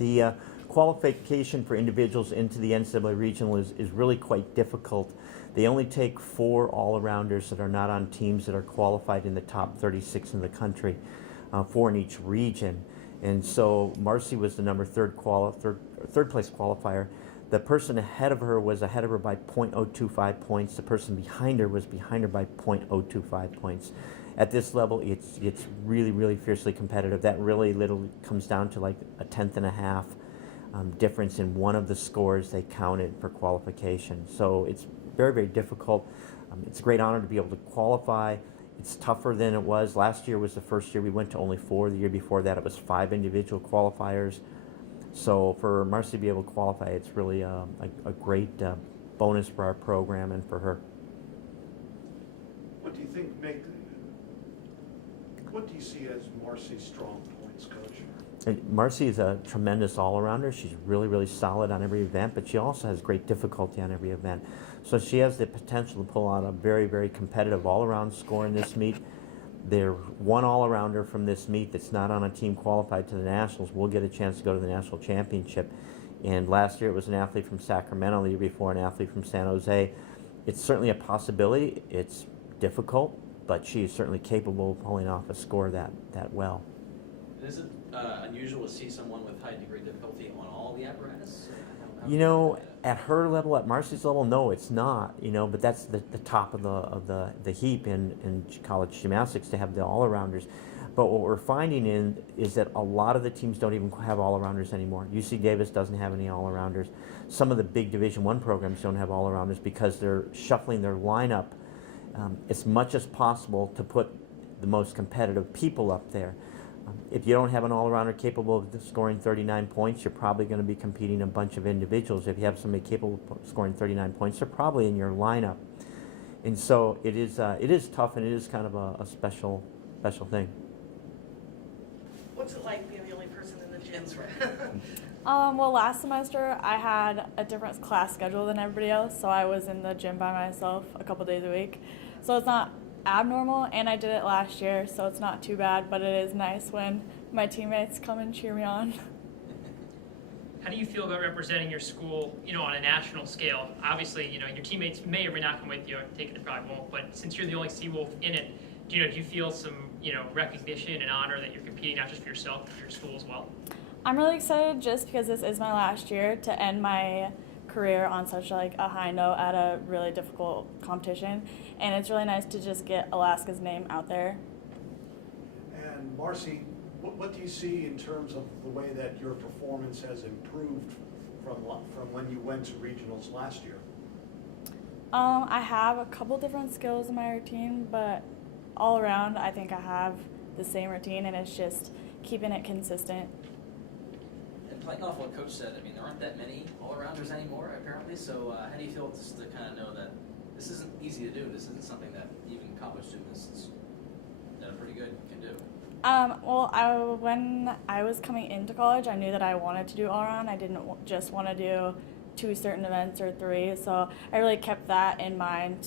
The qualification for individuals into the NCAA regional is really quite difficult. They only take 4 all-arounders that are not on teams that are qualified in the top 36 in the country, 4 in each region. And so M'rcy was the number third place qualifier. The person ahead of her was ahead of her by 0.025 points. The person behind her was behind her by 0.025 points. At this level, it's really, really fiercely competitive. That really literally comes down to like a tenth and a half difference in one of the scores they counted for qualification. So it's very, very difficult. It's a great honor to be able to qualify. It's tougher than it was. Last year was the first year we went to only 4. The year before that it was 5 individual qualifiers. So for M'rcy to be able to qualify, it's really a great bonus for our program and for her. What do you think what do you see as M'rcy's strong points, Coach? M'rcy is a tremendous all-arounder. She's really, really solid on every event, but she also has great difficulty on every event. So she has the potential to pull out a very, very competitive all-around score in this meet. There's one all-arounder from this meet that's not on a team qualified to the Nationals will get a chance to go to the National Championship. And last year it was an athlete from Sacramento, the year before an athlete from San Jose. It's certainly a possibility. It's difficult, but she is certainly capable of pulling off a score that well. Is it unusual to see someone with high degree difficulty on all the apparatus? You know, at her level, at M'rcy's level, no, it's not. You know, but that's the top of the heap in college gymnastics to have the all-arounders. But what we're finding is that a lot of the teams don't even have all-arounders anymore. UC Davis doesn't have any all-arounders. Some of the big Division I programs don't have all-arounders because they're shuffling their lineup as much as possible to put the most competitive people up there. If you don't have an all-arounder capable of scoring 39 points, you're probably going to be competing a bunch of individuals. If you have somebody capable of scoring 39 points, they're probably in your lineup. And so it is tough, and it is kind of a special thing. What's it like being the only person in the gym? Well, last semester I had a different class schedule than everybody else, so I was in the gym by myself a couple days a week. So it's not abnormal, and I did it last year, so it's not too bad, but it is nice when my teammates come and cheer me on. How do you feel about representing your school, on a national scale? Obviously, your teammates may or may not come with you, take it, they probably won't, but since you're the only Seawolf in it, do you feel some, recognition and honor that you're competing not just for yourself, but for your school as well? I'm really excited just because this is my last year to end my career on such a high note at a really difficult competition, and it's really nice to just get Alaska's name out there. And M'rcy, what do you see in terms of the way that your performance has improved from when you went to regionals last year? I have a couple different skills in my routine, but all around I think I have the same routine, and it's just keeping it consistent. And playing off what Coach said, there aren't that many all-arounders anymore, apparently, so how do you feel just to kind of know that this isn't easy to do, this isn't something that even college students that are pretty good can do? Well, when I was coming into college, I knew that I wanted to do all-around. I didn't just want to do 2 certain events or 3, so I really kept that in mind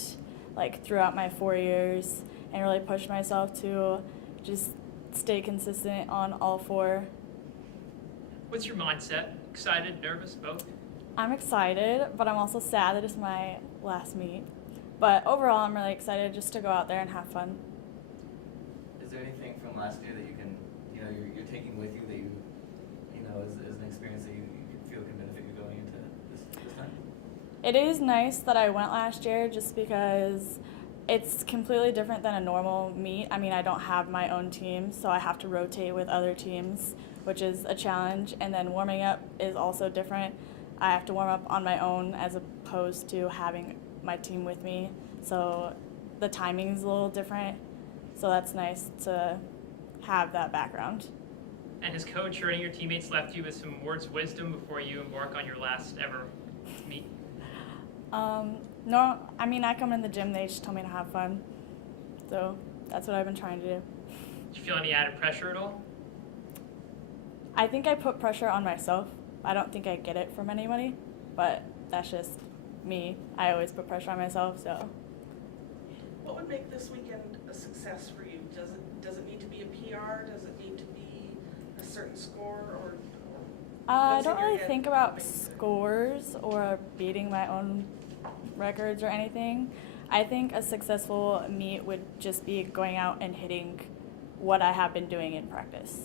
throughout my 4 years and really pushed myself to just stay consistent on all 4. What's your mindset? Excited, nervous, both? I'm excited, but I'm also sad that it's my last meet. But overall, I'm really excited just to go out there and have fun. Is there anything from last year that you can, you're taking with you that you as an experience that you feel can benefit you going into this time? It is nice that I went last year just because it's completely different than a normal meet. I don't have my own team, so I have to rotate with other teams, which is a challenge. And then warming up is also different. I have to warm up on my own as opposed to having my team with me. So the timing is a little different. So that's nice to have that background. And has Coach or any of your teammates left you with some words of wisdom before you embark on your last ever meet? No, I come in the gym, they just tell me to have fun. So that's what I've been trying to do. Did you feel any added pressure at all? I think I put pressure on myself. I don't think I get it from anybody, but that's just me. I always put pressure on myself, so. What would make this weekend a success for you? Does it need to be a PR? Does it need to be a certain score? Or I What's in don't your really head think about going into it? scores or beating my own records or anything. I think a successful meet would just be going out and hitting what I have been doing in practice.